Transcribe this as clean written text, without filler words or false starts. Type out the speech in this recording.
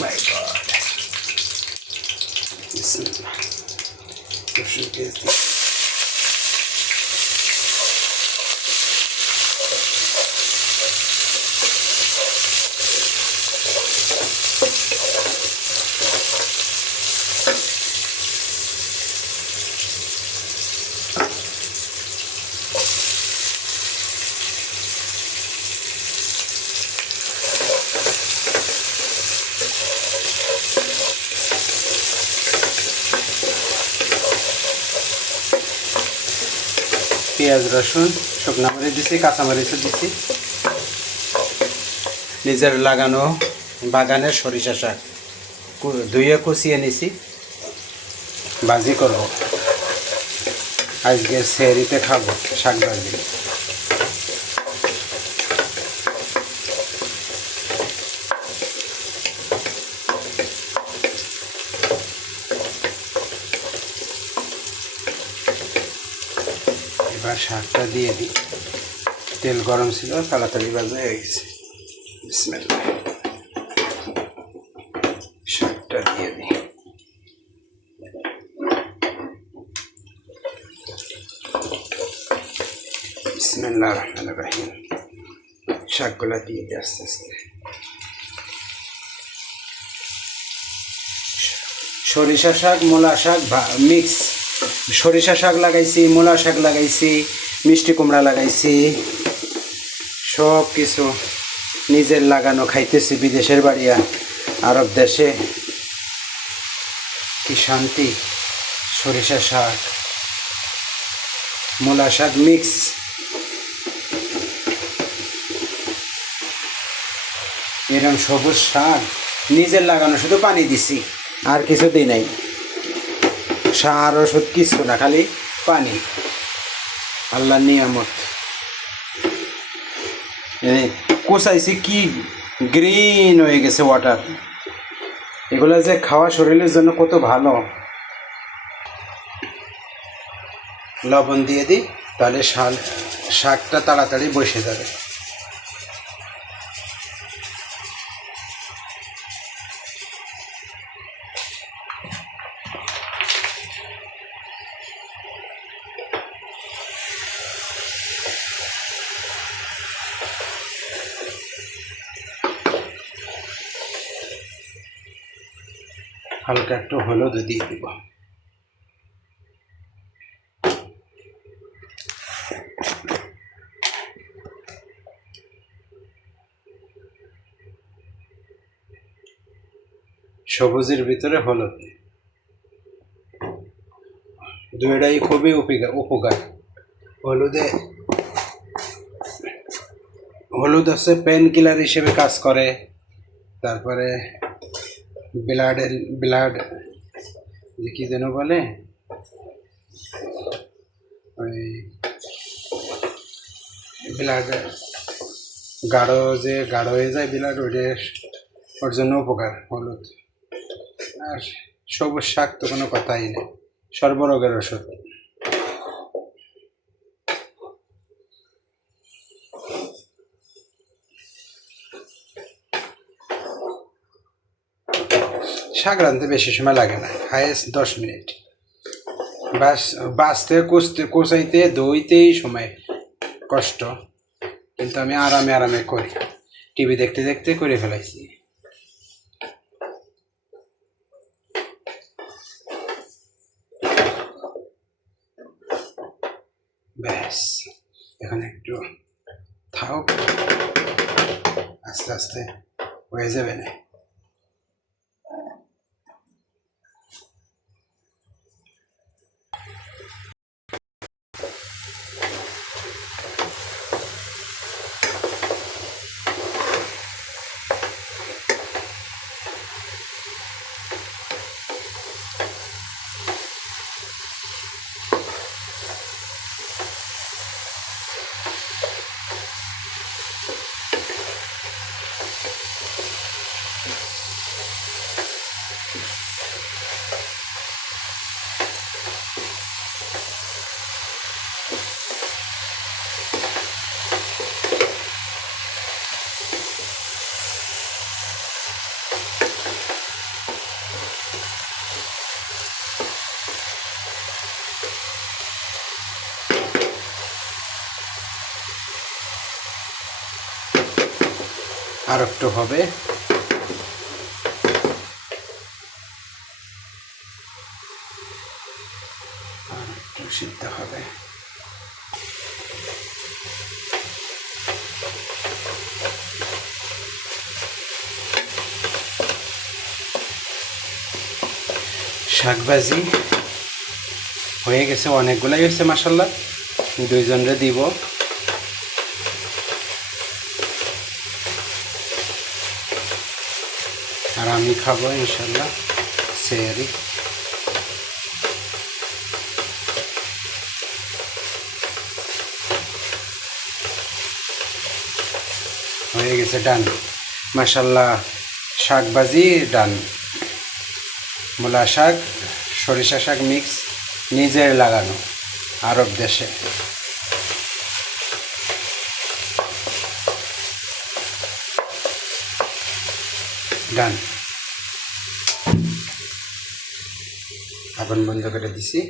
মাই god, বিসমিল্লাহ। রসুন পেঁয়াজ দিয়ে পেঁয়াজ রসুন শুকনো মরিচ দিছি, কাঁচামরিচও দিছি। নিজের লাগানো বাগানের সরিষা শাক ধুয়ে কুচিয়ে নিছি, ভাজি করব। আজকে সেহরিতে খাবো শাক ভাজি। এবার শাকটা দিয়ে দিই। তেল গরম ছিল, তাড়াতাড়ি ভাজা হয়ে গেছে। বিসমিল্লাহ, শাকটা দিয়ে দিই। বিসমিল্লাহির রহমানির রহিম। শাকগুলা দিয়ে দিই আস্তে আস্তে। সরিষা শাক, মূলা শাক মিক্স। সরিষা শাক লাগাইছি, মূলা শাক লাগাইছি, মিষ্টি কুমড়া লাগাইছি, সব কিছু নিজের লাগানো খাইতেছি। বিদেশের বাড়িয়া আরব দেশে কি শান্তি। সরিষা শাক, মূলা শাক মিক্স। এরকম সবুজ শাক নিজের লাগানো, শুধু পানি দিছি, আর কিছু দিই নাই। সার ওষুধ কিছু না, খালি পানি। আল্লাহর নিয়ামত। কোচাইছি কি গ্রিন হয়ে গেছে ওয়াটার। এগুলো যে খাওয়া শরীরের জন্য কত ভালো। লবণ দিয়ে দিই, তাহলে শাকটা তাড়াতাড়ি বসে যাবে। হালকা একটু হলুদ দিয়ে দিব। সবুজের ভিতরে হলুদ, দুইটাই খুবই উপকার। হলুদ হচ্ছে পেন কিলার হিসেবে কাজ করে। তারপরে ব্লাড কি যেন বলে, ওই ব্লাড গাঢ় হয়ে যায় ব্লাড, ওর জন্য উপকার হলুদ। আর সবুজ শাক তো কোনো কথাই নেই, সর্বরোগের ওষুধ। শাক রাঁধতে বেশি সময় লাগে না, হাইয়েস্ট 10 মিনিট। বাঁচতে কোচাইতে দইতেই সময় কষ্ট, কিন্তু আমি আরামে করি। টিভি দেখতে দেখতে করে ফেলাইছি। ব্যাস, এখন একটু থাক, আস্তে আস্তে হয়ে যাবে না। আর একটু হবে। আর একটু সিদ্ধ হবে। শাকভাজি হয়ে গেছে, অনেকগুলাই হয়েছে মাশাআল্লাহ। দুইজনরে দিব। আর আমি খাবো ইনশাআল্লাহ সেহরি। হয়ে গেছে, ডান মাশাআল্লাহ। শাকভাজি ডান। মূলা শাক, সরিষা শাক মিক্স, নিজের লাগানো, আরব দেশে। ডান। আগুন বন্ধ করে দিছি।